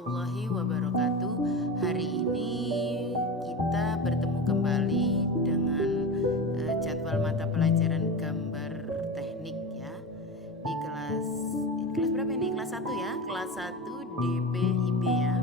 warahmatullahi wabarakatuh. Hari ini kita bertemu kembali dengan jadwal mata pelajaran gambar teknik ya. Di kelas berapa ini? Kelas 1 ya. Kelas 1 DPIB ya.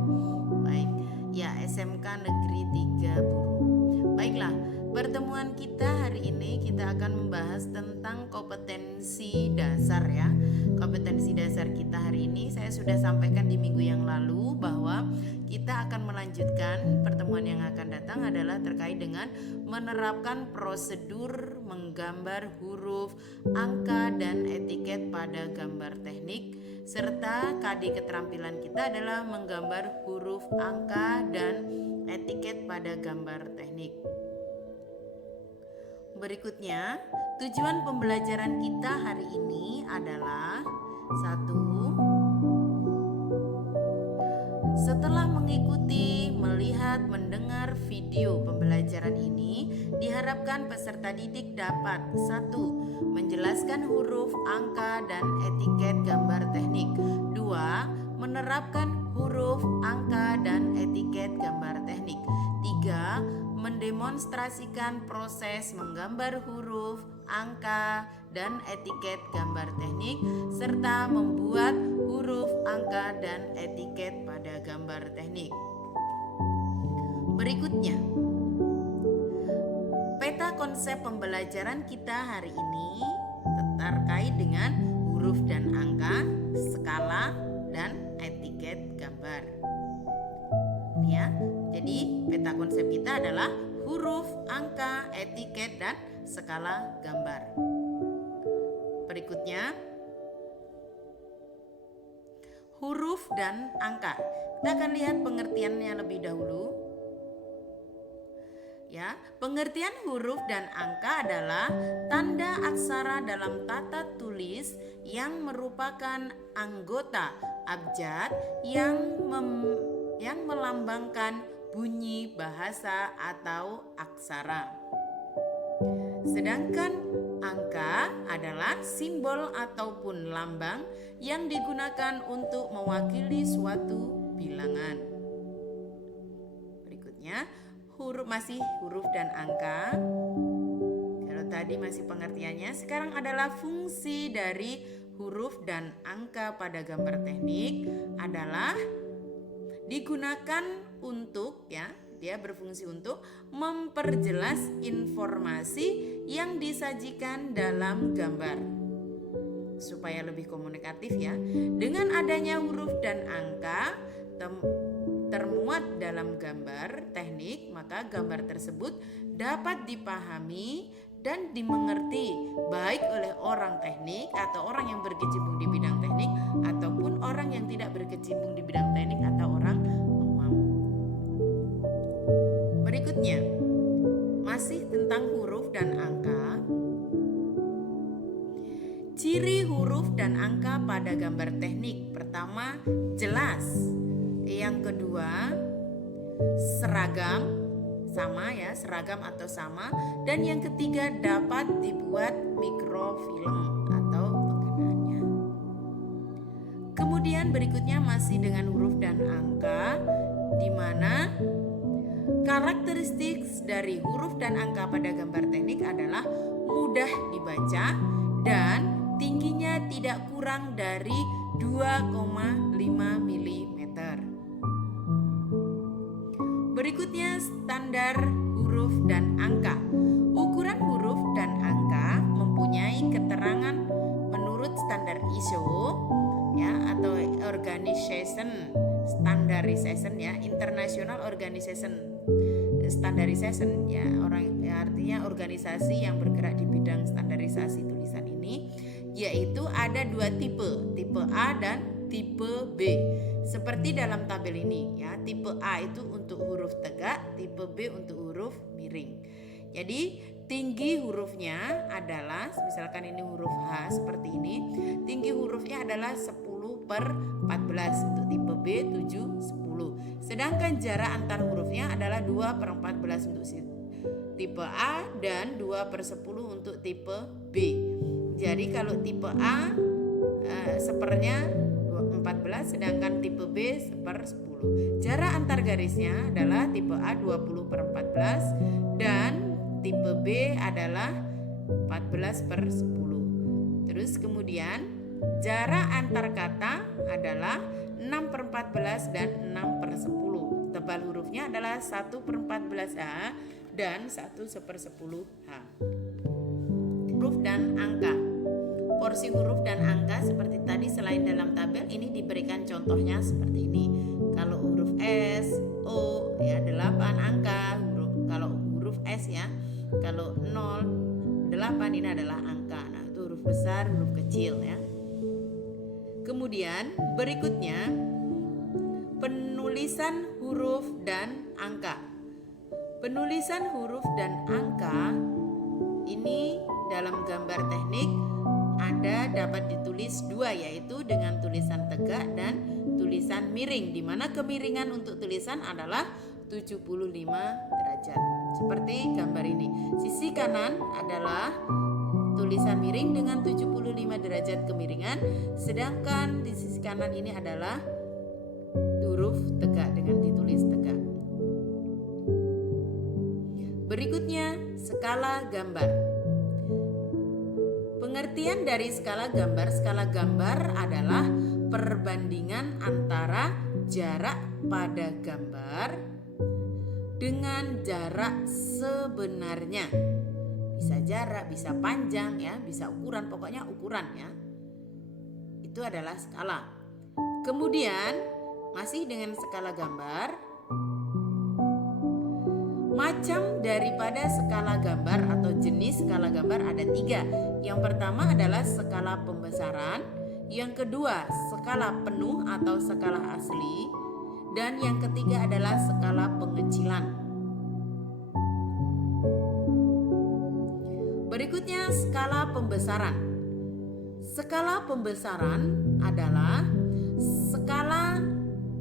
Baik. Ya, SMK Negeri 3 Buru. Baiklah, pertemuan kita hari ini kita akan membahas tentang kompetensi dasar ya. Kompetensi dasar kita hari ini saya sudah sampaikan di minggu yang lalu bahwa kita akan melanjutkan. Pertemuan yang akan datang adalah terkait dengan menerapkan prosedur menggambar huruf, angka, dan etiket pada gambar teknik, serta KD keterampilan kita adalah menggambar huruf, angka, dan etiket pada gambar teknik. Berikutnya, tujuan pembelajaran kita hari ini adalah 1. Setelah mengikuti, melihat, mendengar video pembelajaran ini, diharapkan peserta didik dapat 1. Menjelaskan huruf, angka, dan etiket gambar teknik. 2. Menerapkan huruf, angka, dan etiket gambar teknik. 3. Mendemonstrasikan proses menggambar huruf, angka, dan etiket gambar teknik, serta membuat huruf, angka, dan etiket pada gambar teknik. Berikutnya, peta konsep pembelajaran kita hari ini terkait dengan huruf dan angka, skala, dan etiket gambar. Ya, jadi peta konsep kita adalah huruf, angka, etiket, dan skala gambar. Berikutnya, huruf dan angka. Kita akan lihat pengertiannya lebih dahulu. Ya, pengertian huruf dan angka adalah tanda aksara dalam tata tulis yang merupakan anggota abjad yang melambangkan bunyi bahasa atau aksara. Sedangkan angka adalah simbol ataupun lambang yang digunakan untuk mewakili suatu bilangan. Berikutnya, huruf dan angka. Kalau tadi masih pengertiannya, sekarang adalah fungsi dari huruf dan angka pada gambar teknik adalah digunakan untuk dia berfungsi untuk memperjelas informasi yang disajikan dalam gambar supaya lebih komunikatif ya. Dengan adanya huruf dan angka termuat dalam gambar teknik, maka gambar tersebut dapat dipahami dan dimengerti baik oleh orang teknik atau orang yang berkecimpung di bidang teknik ataupun orang yang tidak berkecimpung di bidang teknik atau orang awam. Berikutnya, masih tentang huruf dan angka. Ciri huruf dan angka pada gambar teknik. Pertama, jelas. Yang kedua, seragam. Seragam atau sama. Dan yang ketiga, dapat dibuat mikrofilm atau penggunaannya. Kemudian berikutnya masih dengan huruf dan angka, di mana karakteristik dari huruf dan angka pada gambar teknik adalah mudah dibaca dan tingginya tidak kurang dari 2,5 mm. Berikutnya standar huruf dan angka. Ukuran huruf dan angka mempunyai keterangan menurut standar ISO atau Organization Standardization International Organization Standardization artinya organisasi yang bergerak di bidang standarisasi tulisan ini, yaitu ada 2 tipe A dan tipe B. Seperti dalam tabel ini ya, tipe A itu untuk huruf tegak, tipe B untuk huruf miring. Jadi tinggi hurufnya adalah, misalkan ini huruf H seperti ini, tinggi hurufnya adalah 10/14, untuk tipe B 7/10. Sedangkan jarak antar hurufnya adalah 2/14 untuk tipe A dan 2/10 untuk tipe B. Jadi kalau tipe A sepernya 14, sedangkan tipe B 1/10. 10. Jarak antar garisnya adalah tipe A 20/14 dan tipe B adalah 14/10. Terus kemudian jarak antar kata adalah 6/14 dan 6/10. Tebal hurufnya adalah 1/14H dan 1/10H. Huruf dan angka. Porsi huruf dan angka seperti tadi selain dalam tabel ini diberikan contohnya seperti ini. Kalau huruf S, O ya 8 angka, kalau huruf S ya. Kalau 0, 8 ini adalah angka. Nah, itu huruf besar, huruf kecil ya. Kemudian berikutnya penulisan huruf dan angka. Penulisan huruf dan angka ini dalam gambar teknik ada dapat ditulis dua, yaitu dengan tulisan tegak dan tulisan miring, di mana kemiringan untuk tulisan adalah 75 derajat. Seperti gambar ini. Sisi kanan adalah tulisan miring dengan 75 derajat kemiringan, sedangkan di sisi kanan ini adalah huruf tegak dengan ditulis tegak. Berikutnya, skala gambar. Pengertian dari skala gambar. Skala gambar adalah perbandingan antara jarak pada gambar dengan jarak sebenarnya. Bisa jarak, bisa panjang ya, bisa ukuran, pokoknya ukuran ya. Itu adalah skala. Kemudian masih dengan skala gambar, macam daripada skala gambar atau jenis skala gambar ada 3. Yang pertama adalah skala pembesaran, yang kedua skala penuh atau skala asli, dan yang ketiga adalah skala pengecilan. Berikutnya skala pembesaran. Skala pembesaran adalah skala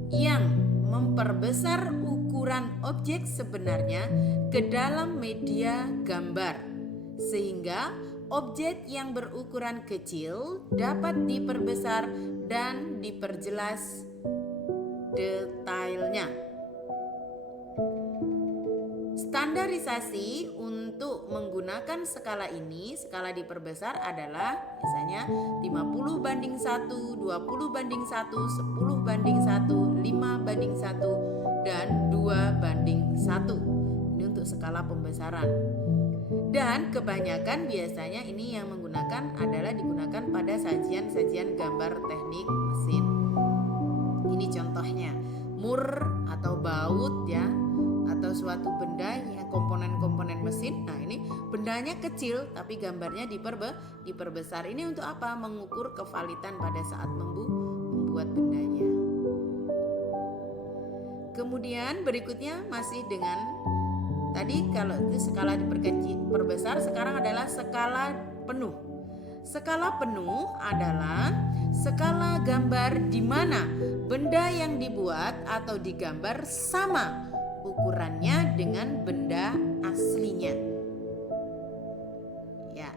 yang memperbesar ukuran objek sebenarnya ke dalam media gambar, sehingga objek yang berukuran kecil dapat diperbesar dan diperjelas detailnya. Standarisasi untuk menggunakan skala ini, skala diperbesar adalah misalnya 50/1, 20/1, 10/1, 5/1, dan 2/1. Ini untuk skala pembesaran. Dan kebanyakan biasanya ini yang menggunakan adalah digunakan pada sajian-sajian gambar teknik mesin. Ini contohnya, mur atau baut ya, atau suatu benda yang komponen-komponen mesin. Nah, ini bendanya kecil tapi gambarnya diperbesar. Ini untuk apa? Mengukur kevalitan pada saat membuat bendanya. Kemudian berikutnya masih dengan tadi kalau itu skala diperbesar, sekarang adalah skala penuh. Skala penuh adalah skala gambar di mana benda yang dibuat atau digambar sama ukurannya dengan benda aslinya. Ya.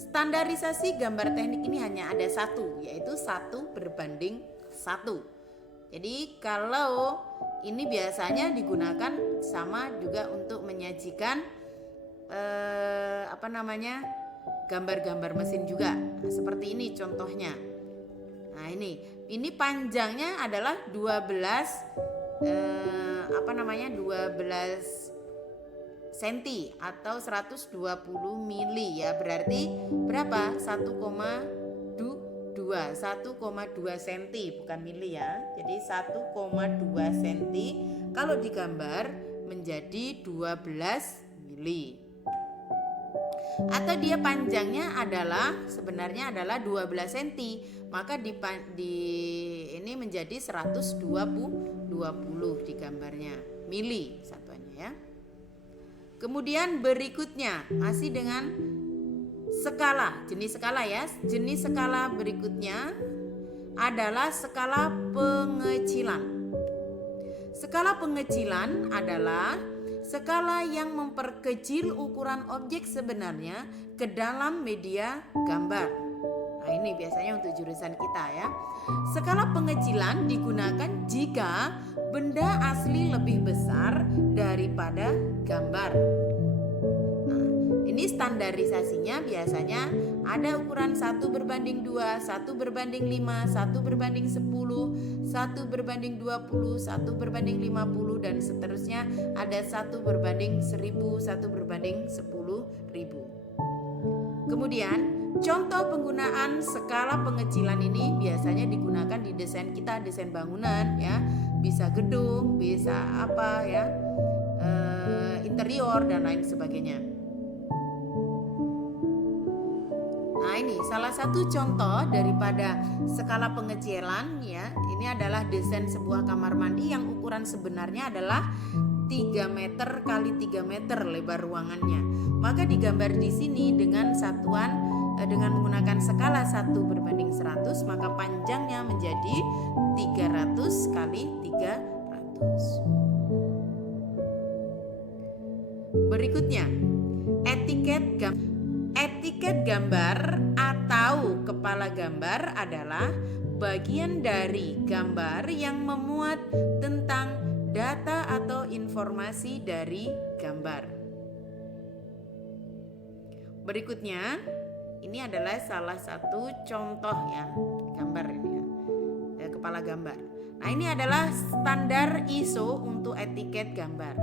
Standarisasi gambar teknik ini hanya ada satu, yaitu 1/1. Jadi kalau ini biasanya digunakan sama juga untuk menyajikan gambar-gambar mesin juga. Nah, seperti ini contohnya. Nah, ini panjangnya adalah 12 cm atau 120 mili ya, berarti berapa? 1,2 cm, bukan mili ya. Jadi 1,2 cm kalau digambar menjadi 12 mili. Atau dia panjangnya sebenarnya adalah 12 cm, maka ini menjadi 120 di gambarnya, mili satuannya ya. Kemudian berikutnya masih dengan skala, jenis skala ya. Jenis skala berikutnya adalah skala pengecilan. Skala pengecilan adalah skala yang memperkecil ukuran objek sebenarnya ke dalam media gambar. Nah, ini biasanya untuk jurusan kita ya. Skala pengecilan digunakan jika benda asli lebih besar daripada gambar. Nah, ini standarisasinya biasanya ada ukuran 1:2, 1:5, 1:10, 1:20, 1:50 dan seterusnya, ada 1:1000, 1:10.000. Kemudian contoh penggunaan skala pengecilan ini biasanya digunakan di desain kita, desain bangunan ya, bisa gedung, bisa apa ya, interior dan lain sebagainya. Nah, ini salah satu contoh daripada skala pengecilan ya. Ini adalah desain sebuah kamar mandi yang ukuran sebenarnya adalah 3 meter kali 3 meter lebar ruangannya. Maka digambar di sini dengan satuan dengan menggunakan skala 1:100, maka panjangnya menjadi 300 kali 300. Berikutnya, etiket gambar atau kepala gambar adalah bagian dari gambar yang memuat tentang data atau informasi dari gambar. Berikutnya, ini adalah salah satu contoh ya, gambar ini ya, kepala gambar. Nah, ini adalah standar ISO untuk etiket gambar.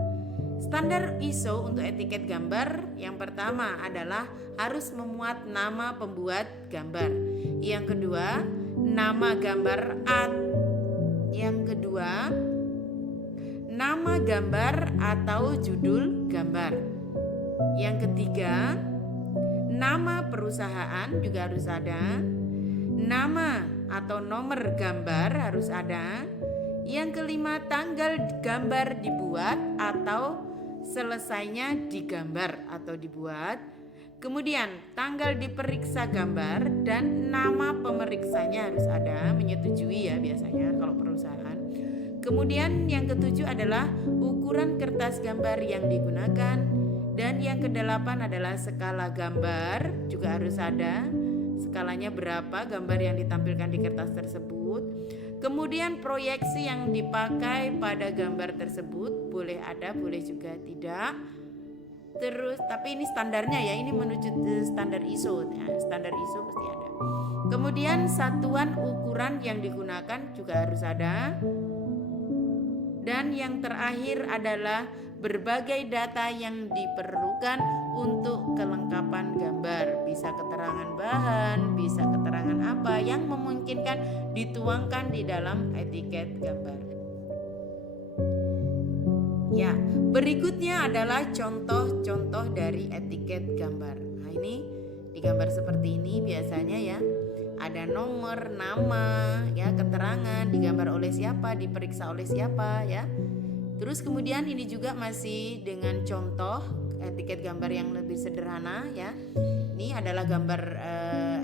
Standar ISO untuk etiket gambar yang pertama adalah harus memuat nama pembuat gambar. Yang kedua, nama gambar nama gambar atau judul gambar. Yang ketiga, nama perusahaan juga harus ada. Nama atau nomor gambar harus ada. Yang kelima, tanggal gambar dibuat atau selesainya digambar atau dibuat. Kemudian tanggal diperiksa gambar dan nama pemeriksanya harus ada, menyetujui ya biasanya kalau perusahaan. Kemudian yang ketujuh adalah ukuran kertas gambar yang digunakan. Dan yang kedelapan adalah skala gambar juga harus ada. Skalanya berapa gambar yang ditampilkan di kertas tersebut. Kemudian proyeksi yang dipakai pada gambar tersebut boleh ada, boleh juga tidak. Terus tapi ini standarnya ya, ini menuju standar ISO ya, standar ISO pasti ada. Kemudian satuan ukuran yang digunakan juga harus ada. Dan yang terakhir adalah berbagai data yang diperlukan untuk kelengkapan gambar. Bisa keterangan bahan, bisa keterangan apa yang memungkinkan dituangkan di dalam etiket gambar. Ya, berikutnya adalah contoh-contoh dari etiket gambar. Nah, ini digambar seperti ini biasanya ya. Ada nomor, nama, ya, keterangan, digambar oleh siapa, diperiksa oleh siapa ya. Terus kemudian ini juga masih dengan contoh etiket gambar yang lebih sederhana ya. Ini adalah gambar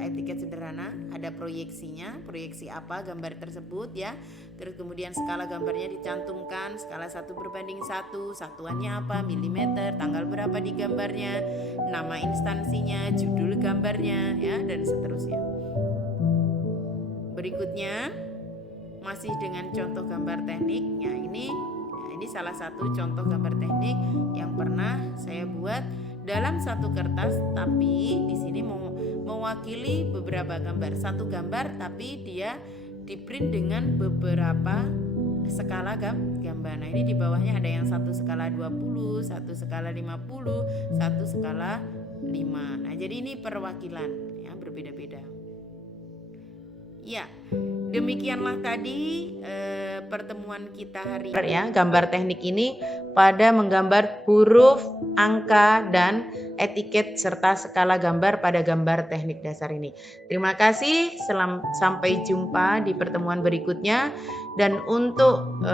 etiket sederhana, ada proyeksinya, proyeksi apa gambar tersebut ya. Terus kemudian skala gambarnya dicantumkan, skala 1:1, satuannya apa, milimeter, tanggal berapa di gambarnya, nama instansinya, judul gambarnya ya, dan seterusnya. Berikutnya masih dengan contoh gambar teknik. Ya, ini salah satu contoh gambar teknik yang pernah saya buat dalam satu kertas, tapi di sini mewakili beberapa gambar. Satu gambar tapi dia di-print dengan beberapa skala gambar. Nah, ini di bawahnya ada yang 1 skala 20, 1 skala 50, 1 skala 5. Nah, jadi ini perwakilan ya, berbeda-beda. Ya, demikianlah tadi pertemuan kita hari ini ya, gambar teknik ini pada menggambar huruf, angka, dan etiket serta skala gambar pada gambar teknik dasar ini. Terima kasih, sampai jumpa di pertemuan berikutnya. Dan untuk